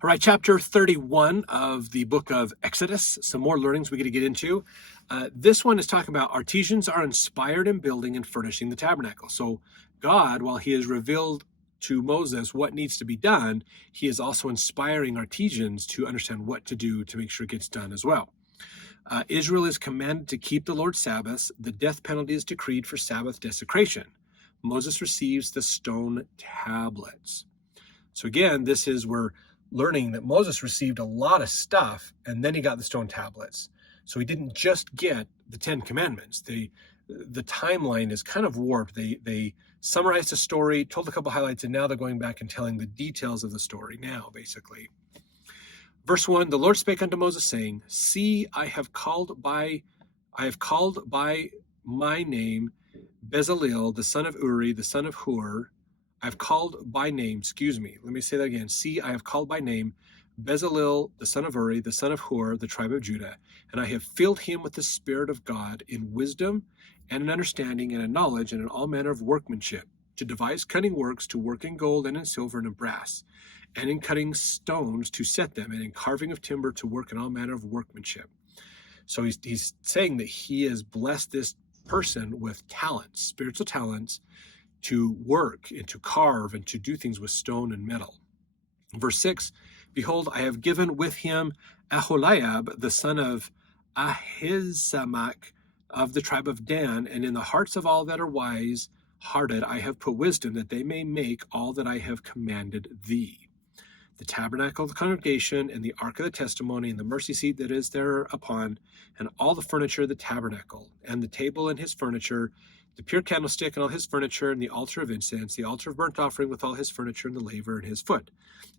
All right, chapter 31 of the book of Exodus. Some more learnings we get to get into. This one is talking about artisans are inspired in building and furnishing the tabernacle. So God, while he has revealed to Moses what needs to be done, he is also inspiring artisans to understand what to do to make sure it gets done as well. Israel is commanded to keep the Lord's Sabbaths. The death penalty is decreed for Sabbath desecration. Moses receives the stone tablets. So again, this is where learning that Moses received a lot of stuff and then he got the stone tablets. So he didn't just get the 10 commandments. The timeline is kind of warped. They summarized the story, told a couple highlights, and now they're going back and telling the details of the story now, basically. Verse 1, the Lord spake unto Moses, saying, See, I have called by my name Bezalel, the son of Uri, the son of Hur. I've called by name, let me say that again. See, I have called by name Bezalel, the son of Uri, the son of Hur, the tribe of Judah, and I have filled him with the Spirit of God in wisdom and in understanding and in knowledge and in all manner of workmanship, to devise cunning works, to work in gold and in silver and in brass, and in cutting stones to set them, and in carving of timber to work in all manner of workmanship. So he's saying that he has blessed this person with talents, spiritual talents, to work and to carve and to do things with stone and metal. Verse 6, behold, I have given with him Aholiab, the son of Ahisamach, of the tribe of Dan, and in the hearts of all that are wise hearted I have put wisdom, that they may make all that I have commanded thee. The tabernacle of the congregation, and the ark of the testimony, and the mercy seat that is thereupon, and all the furniture of the tabernacle, and the table and his furniture, the pure candlestick and all his furniture, and the altar of incense, the altar of burnt offering with all his furniture, and the laver and his foot,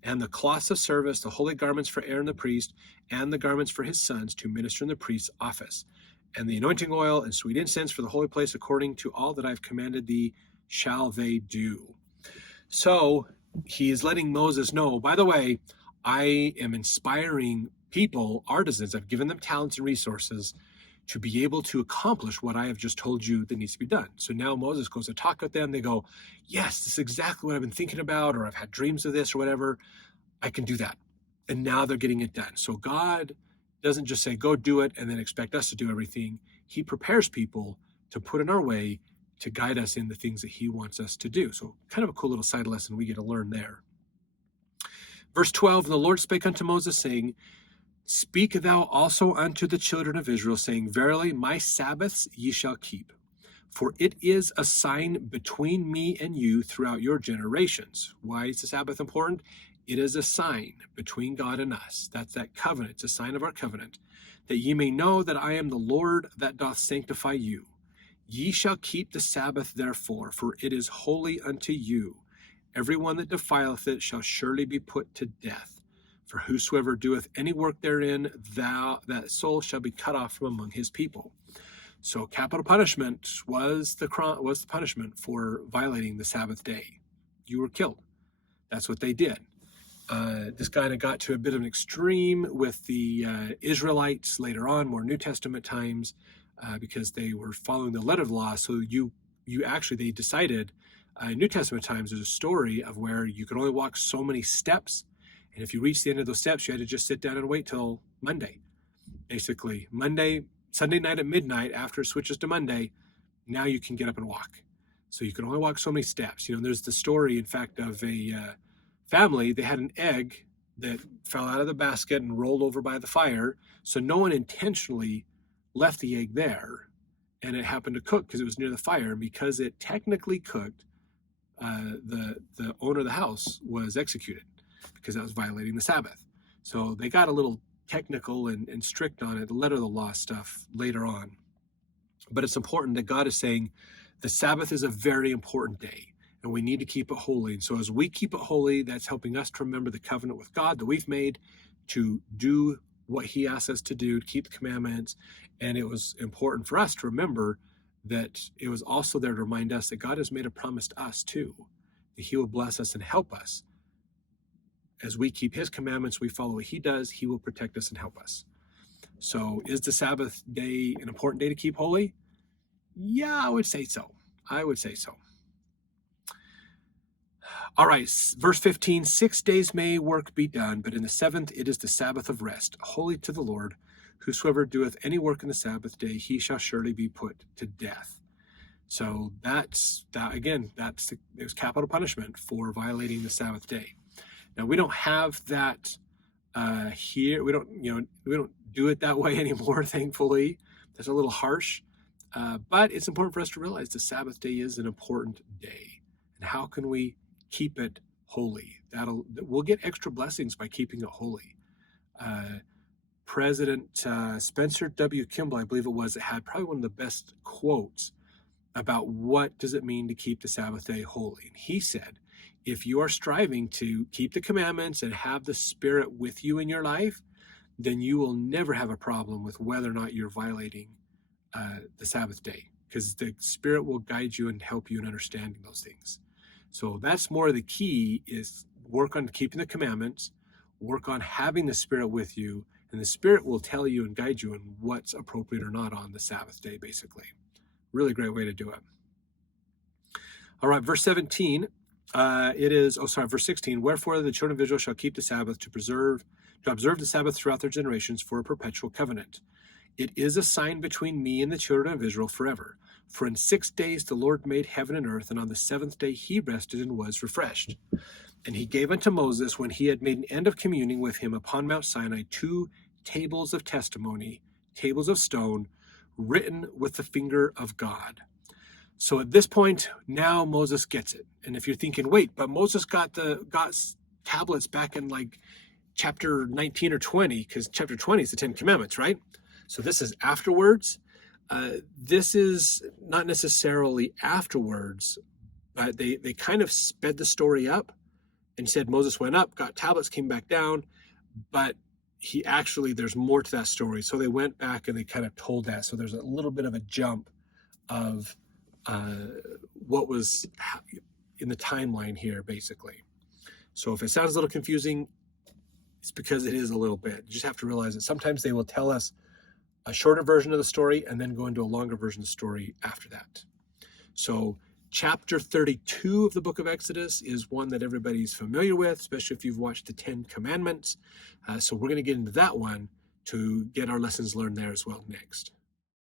and the cloths of service, the holy garments for Aaron the priest, and the garments for his sons to minister in the priest's office, and the anointing oil and sweet incense for the holy place, according to all that I've commanded thee, shall they do. So he is letting Moses know, by the way, I am inspiring people, artisans, I've given them talents and resources to be able to accomplish what I have just told you that needs to be done. So now Moses goes to talk with them. They go, yes, this is exactly what I've been thinking about, or I've had dreams of this or whatever. I can do that. And now they're getting it done. So God doesn't just say, go do it and then expect us to do everything. He prepares people to put in our way to guide us in the things that he wants us to do. So kind of a cool little side lesson we get to learn there. Verse 12, the Lord spake unto Moses, saying, Speak thou also unto the children of Israel, saying, Verily my Sabbaths ye shall keep, for it is a sign between me and you throughout your generations. Why is the Sabbath important? It is a sign between God and us. That's that covenant. It's a sign of our covenant, that ye may know that I am the Lord that doth sanctify you. Ye shall keep the Sabbath therefore, for it is holy unto you. Every one that defileth it shall surely be put to death. For whosoever doeth any work therein, that soul shall be cut off from among his people. So capital punishment was the punishment for violating the Sabbath day. You were killed. That's what they did. This kind of got to a bit of an extreme with the Israelites later on, more New Testament times, because they were following the letter of the law. So they decided in New Testament times, there's a story of where you could only walk so many steps. And if you reached the end of those steps, you had to just sit down and wait till Monday. Basically, Sunday night at midnight, after it switches to Monday, now you can get up and walk. So you can only walk so many steps. There's the story, in fact, of a family. They had an egg that fell out of the basket and rolled over by the fire. So no one intentionally left the egg there. And it happened to cook because it was near the fire. And because it technically cooked, the owner of the house was executed, because that was violating the Sabbath. So they got a little technical and strict on it, the letter of the law stuff later on. But it's important that God is saying the Sabbath is a very important day and we need to keep it holy. And so as we keep it holy, that's helping us to remember the covenant with God that we've made, to do what he asks us to do, to keep the commandments. And it was important for us to remember that it was also there to remind us that God has made a promise to us too, that he will bless us and help us. As we keep his commandments, we follow what he does, he will protect us and help us. So is the Sabbath day an important day to keep holy? Yeah, I would say so. All right, verse 15, 6 days may work be done, but in the seventh it is the Sabbath of rest, holy to the Lord. Whosoever doeth any work in the Sabbath day, he shall surely be put to death. So that's that again. It was capital punishment for violating the Sabbath day. Now we don't have that here. We don't do it that way anymore. Thankfully, that's a little harsh, but it's important for us to realize the Sabbath day is an important day, and how can we keep it holy? We'll get extra blessings by keeping it holy. President Spencer W. Kimball, I believe it was, had probably one of the best quotes about what does it mean to keep the Sabbath day holy. And he said, if you are striving to keep the commandments and have the Spirit with you in your life, then you will never have a problem with whether or not you're violating the Sabbath day, because the Spirit will guide you and help you in understanding those things. So that's more of the key, is work on keeping the commandments, work on having the Spirit with you, and the Spirit will tell you and guide you in what's appropriate or not on the Sabbath day, basically. Really great way to do it. All right, verse 17, verse 16. Wherefore the children of Israel shall keep the Sabbath to observe the Sabbath throughout their generations for a perpetual covenant. It is a sign between me and the children of Israel forever. For in 6 days the Lord made heaven and earth, and on the seventh day he rested and was refreshed. And he gave unto Moses, when he had made an end of communing with him upon Mount Sinai, 2 tables of testimony, tables of stone, written with the finger of God. So at this point, now Moses gets it. And if you're thinking, wait, but Moses got tablets back in like chapter 19 or 20, because chapter 20 is the 10 Commandments, right? So this is afterwards. This is not necessarily afterwards, but they kind of sped the story up and said Moses went up, got tablets, came back down, but there's more to that story. So they went back and they kind of told that. So there's a little bit of a jump of what was in the timeline here, basically. So if it sounds a little confusing, it's because it is a little bit. You just have to realize that sometimes they will tell us a shorter version of the story and then go into a longer version of the story after that. So chapter 32 of the book of Exodus is one that everybody's familiar with, especially if you've watched the 10 Commandments. So we're going to get into that one to get our lessons learned there as well next.